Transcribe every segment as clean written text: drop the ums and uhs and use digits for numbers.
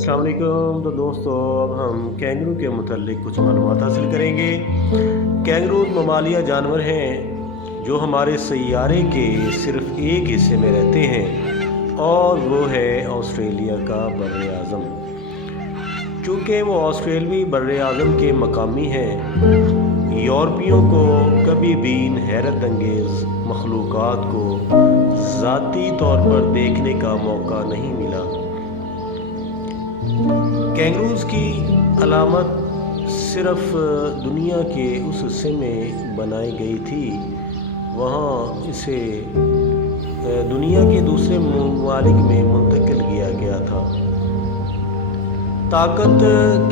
अस्सलाम वालेकुम। तो दोस्तों, अब हम कैंगरू के मुतालिक कुछ मालूमात हासिल करेंगे। कैंगरू ममालिया जानवर हैं जो हमारे सैयारे के सिर्फ एक हिस्से में रहते हैं और वो है ऑस्ट्रेलिया का बर्र आज़म। चूँकि वो ऑस्ट्रेलवी बर्र आज़म के मकामी हैं, यूरोपियों को कभी भी इन हैरत अंगेज़ मखलूक़ात को ज़ाती तौर पर देखने का मौका नहीं मिला। कैंगरूज़ की अलामत सिर्फ दुनिया के उस हिस्से में बनाई गई थी, वहाँ इसे दुनिया के दूसरे ममालिक में मुंतकिल किया गया था। ताकत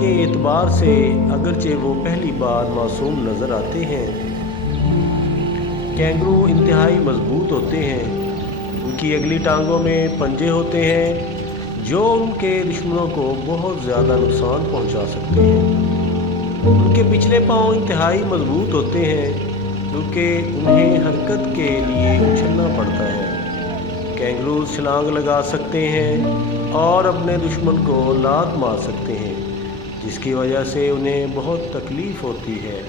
के एतबार से अगरचे वो पहली बार मासूम नज़र आते हैं, कैंगरू इंतहाई मजबूत होते हैं। उनकी अगली टांगों में पंजे होते हैं जो उनके दुश्मनों को बहुत ज़्यादा नुकसान पहुंचा सकते हैं। उनके पिछले पांव इंतहाई मजबूत होते हैं क्योंकि उन्हें हरकत के लिए उछलना पड़ता है। कैंगरू छलांग लगा सकते हैं और अपने दुश्मन को लात मार सकते हैं, जिसकी वजह से उन्हें बहुत तकलीफ़ होती है।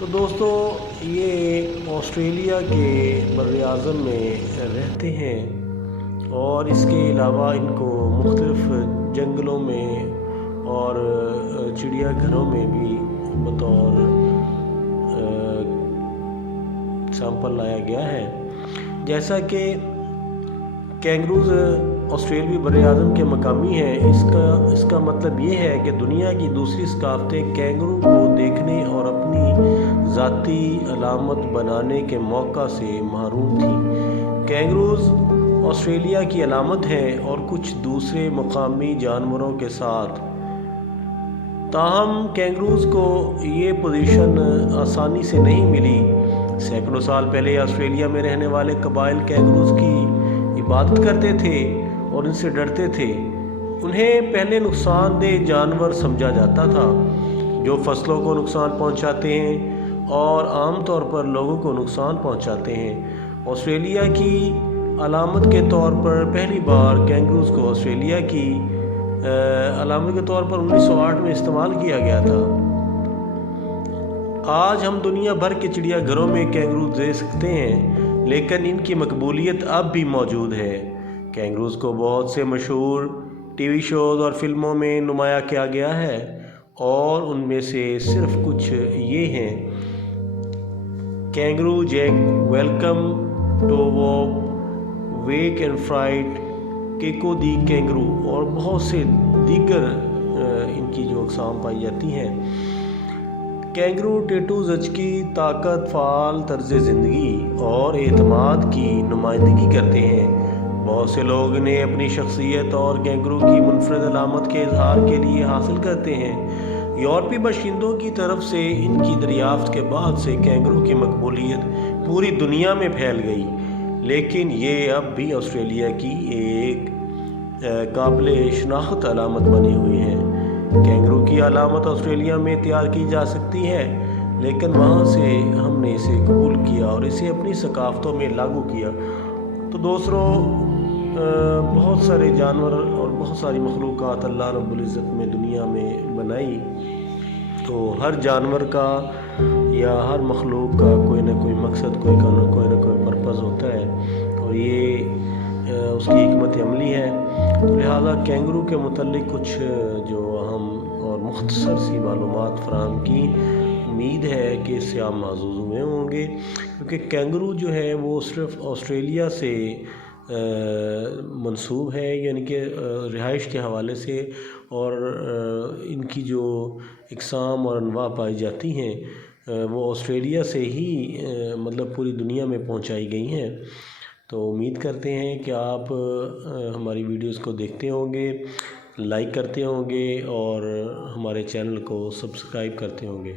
तो दोस्तों, ये ऑस्ट्रेलिया के बर्र आज़म में रहते हैं और इसके अलावा इनको मुख्तलिफ़ जंगलों में और चिड़िया घरों में भी बतौर सैंपल लाया गया है। जैसा कि कैंगरूज़ ऑस्ट्रेलवी बर्र आज़म के मकामी हैं, इसका मतलब ये है कि दुनिया की दूसरी सकाफ़तें कैंगरू को देखने और अपनी ज़ाती अलामत बनाने के मौका से महरूम थीं। कैंगरूज़ ऑस्ट्रेलिया की अलामत है और कुछ दूसरे मकामी जानवरों के साथ। ताहम कैंगरूज़ को ये पोजीशन आसानी से नहीं मिली। सैकड़ों साल पहले ऑस्ट्रेलिया में रहने वाले कबाइल कैंगरूज़ की इबादत करते थे और इनसे डरते थे। उन्हें पहले नुकसानदेह जानवर समझा जाता था जो फसलों को नुकसान पहुंचाते हैं और आम तौर पर लोगों को नुकसान पहुंचाते हैं। ऑस्ट्रेलिया की अलामत के तौर पर पहली बार कैंगरूज़ को ऑस्ट्रेलिया की अलामत के तौर पर 1908 में इस्तेमाल किया गया था। आज हम दुनिया भर के चिड़ियाघरों में कैंगरूज़ देख सकते हैं, लेकिन इनकी मकबूलियत अब भी मौजूद है। कैंगरूज़ को बहुत से मशहूर टीवी शोज़ और फिल्मों में नुमाया किया गया है और उनमें से सिर्फ कुछ ये हैं: kangaroo jack, welcome to walk, wake and fright, Keko the kangaroo और बहुत से दीगर इनकी जो अक़साम पाई जाती हैं। कैंगरू टेटू ज़चकी, ताकत, फ़ाल तर्ज़ ज़िंदगी और एतमाद की नुमाइंदगी करते हैं। बहुत से लोग इन्हें अपनी शख्सियत और कैंगरू की मुनफरद अलामत के इजहार के लिए हासिल करते हैं। यूरोपी बाशिंदों की तरफ से इनकी दरियाफ्त के बाद से कैंगरू की मकबूलियत पूरी दुनिया में फैल गई, लेकिन ये अब भी ऑस्ट्रेलिया की एक काबिल शनाख्त अलामत बनी हुई है। कैंगरू की अलामत ऑस्ट्रेलिया में तैयार की जा सकती है, लेकिन वहाँ से हमने इसे कबूल किया और इसे अपनी सकाफ़तों में लागू किया। तो दोस्तों, बहुत सारे जानवर और बहुत सारी मखलूक़ात अल्लाह रब्बुल इज़्ज़त में दुनिया में बनाई। तो हर जानवर का या हर मखलूक का कोई ना कोई मकसद, कोई ना कोई पर्पज़ होता है और ये उसकी हिकमत अमली है। तो लिहाजा कैंगरू के मुतालिक कुछ जो अहम और मुख्तसर सी मालूमात फ़राहम की। उम्मीद है कि इससे आप माज़ूज़ हुए होंगे, क्योंकि कैंगरू जो है वो सिर्फ़ ऑस्ट्रेलिया से मंसूब है, यानी कि रिहाइश के हवाले से, और इनकी जो इक़साम और अनवा पाई जाती हैं वो ऑस्ट्रेलिया से ही मतलब पूरी दुनिया में पहुंचाई गई हैं। तो उम्मीद करते हैं कि आप हमारी वीडियोस को देखते होंगे, लाइक करते होंगे और हमारे चैनल को सब्सक्राइब करते होंगे।